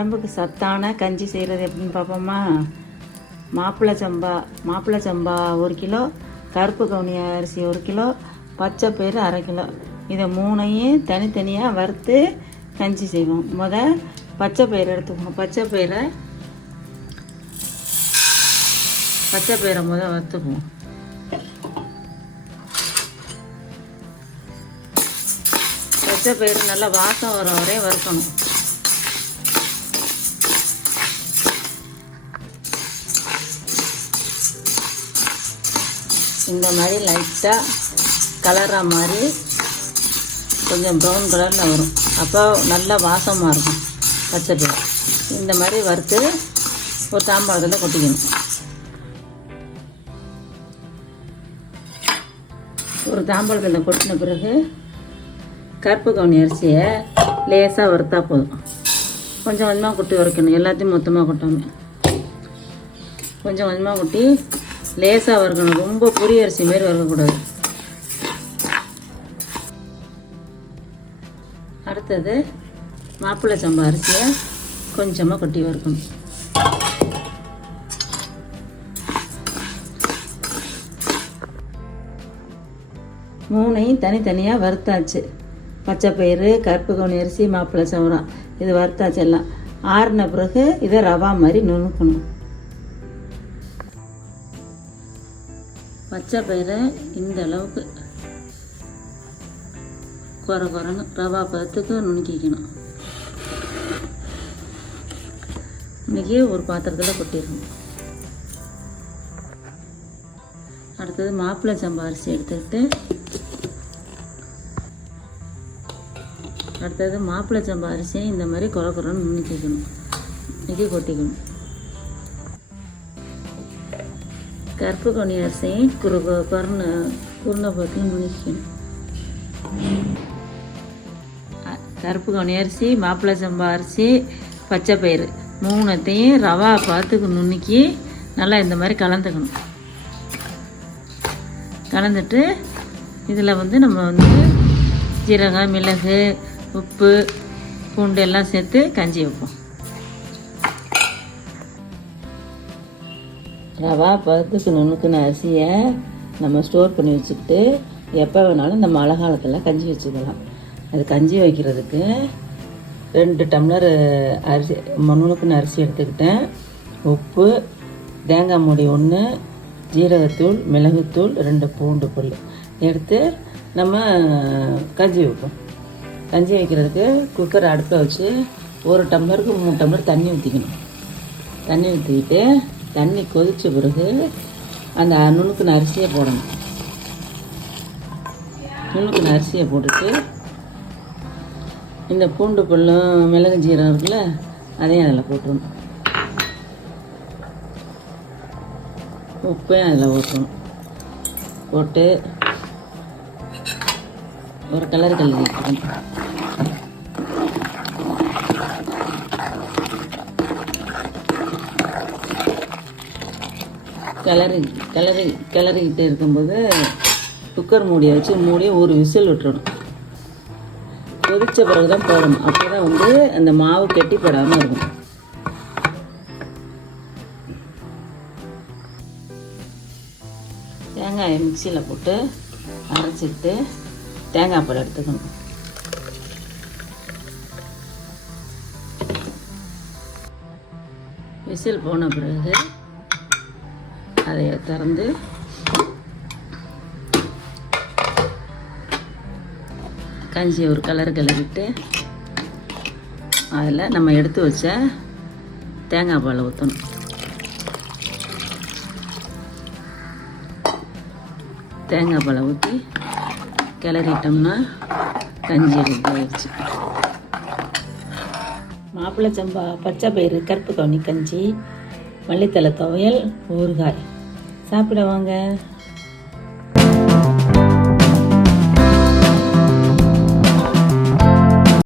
உடம்புக்கு சத்தான கஞ்சி செய்கிறது எப்படின்னு பார்ப்போமா. மாப்பிள்ளை சம்பா 1 கிலோ, கருப்பு கவுனி அரிசி 1 கிலோ, பச்சை பயிறு 1/2 கிலோ. இதை 3ஐயும் தனித்தனியாக வறுத்து கஞ்சி செய்வோம். பச்சை பயிறு எடுத்துக்கணும். பச்சை பயிரை வறுத்துக்குவோம். பச்சை பயிறு நல்லா வாசம் வர வரையும் வறுக்கணும். இந்த மாதிரி லைட்டாக கலராக மாதிரி கொஞ்சம் ப்ரௌன் கலரில் வரும். அப்போ நல்லா வாசமாக இருக்கும் பச்சை பயிறு. இந்த மாதிரி வறுத்து ஒரு தாம்பாளத்தில் கொட்டிக்கணும். ஒரு தாம்பாளத்தில் கொட்டின பிறகு கருப்பு கவுனி அரிசியை லேசாக வறுத்தா போதும். கொஞ்சம் கொஞ்சமாக கொட்டி வறுக்கணும். எல்லாத்தையும் மொத்தமாக கொட்டாமல் கொஞ்சம் கொஞ்சமாக கொட்டி லேசாக வறுக்கணும். ரொம்ப பொரி அரிசி மாரி வறுக்கக்கூடாது. அடுத்தது மாப்பிள்ளை சம்பா அரிசியை கொஞ்சமாக கொட்டி வறுக்கணும். மூணையும் தனித்தனியாக வறுத்தாச்சு. பச்சை பயிறு, கருப்பு கவுனி அரிசி, மாப்பிள்ளை சம்பா இது வறுத்தாச்சு. எல்லாம் ஆறின பிறகு இதை ரவா மாதிரி நுணுக்கணும். பச்சை பயிரை இந்த அளவுக்கு குறைன்னு ரவா பதத்துக்கு நுணுக்கிக்கணும். நுணுக்கி ஒரு பாத்திரத்தில் கொட்டிடணும். அடுத்தது மாப்பிள்ளை சம்பா அரிசி எடுத்துக்கிட்டு மாப்பிள்ளை சம்பா அரிசியை இந்த மாதிரி குறைன்னு நுணுக்கிக்கணும். நுணுக்கி கொட்டிக்கணும். கருப்பு கவுனி அரிசியும் குருணை பார்த்து நுணுக்கிக்கணும். கருப்பு கவுனி அரிசி, மாப்பிள்ளை சம்பா அரிசி, பச்சை பயிறு 3ஐயும் ரவா பார்த்துக்கு நுணுக்கி நல்லா இந்த மாதிரி கலந்துக்கணும். கலந்துட்டு இதில் நம்ம ஜீரகம், மிளகு, உப்பு, பூண்டு எல்லாம் சேர்த்து கஞ்சி வைப்போம். ரவா பதத்துக்கு நுணுக்கின அரிசியை நம்ம ஸ்டோர் பண்ணி வச்சுக்கிட்டு எப்போ வேணாலும் இந்த மழை காலத்தில் கஞ்சி வச்சுக்கலாம். அது கஞ்சி வைக்கிறதுக்கு 2 டம்ளர் அரிசி நுணுக்கின அரிசி எடுத்துக்கிட்டேன். உப்பு, தேங்காய் மூடி 1, ஜீரகத்தூள், மிளகுத்தூள், 2 பூண்டு பல் எடுத்து நம்ம கஞ்சி வைப்போம். கஞ்சி வைக்கிறதுக்கு குக்கர் அடுப்பில் வச்சு 1 டம்ளருக்கு 3 டம்ளர் தண்ணி ஊற்றிக்கணும். தண்ணி ஊற்றிக்கிட்டு தண்ணி கொதித்த பிறகு அந்த நுணுக்கின அரிசியை போடணும். நுணுக்கின அரிசியை போட்டுட்டு இந்த பூண்டு பல்லும் மிளகு ஜீரகம் இருக்குல்ல அதையும் அதில் போட்டுடணும். உப்பையும் அதில் ஊற்றணும். போட்டு ஒரு கலர் கழுவிக்கணும். கிளறிக்கிட்டு இருக்கும்போது குக்கர் மூடியை வச்சு ஒரு விசில் விட்டுறணும். கொதித்த பிறகு தான் போடணும். அப்போ தான் அந்த மாவு கெட்டி போடாமல் இருக்கும். தேங்காயை மிக்சியில் போட்டு அரைச்சிட்டு தேங்காய் பால் எடுத்துக்கணும். விசில் போன பிறகு அதை திறந்து கஞ்சி ஒரு கலர் கிளறிட்டு அதில் நம்ம எடுத்து வச்ச தேங்காய் பாலை ஊற்றணும். தேங்காய் பாலை ஊற்றி கிளறிட்டோம்னா கஞ்சி ரெடி ஆயிடுச்சு. மாப்பிள்ளை சம்பா, பச்சை பயிறு, கருப்பு கவுனி கஞ்சி, மல்லித்தலை துவையல், ஊறுகாய். சாப்பிட வாங்க.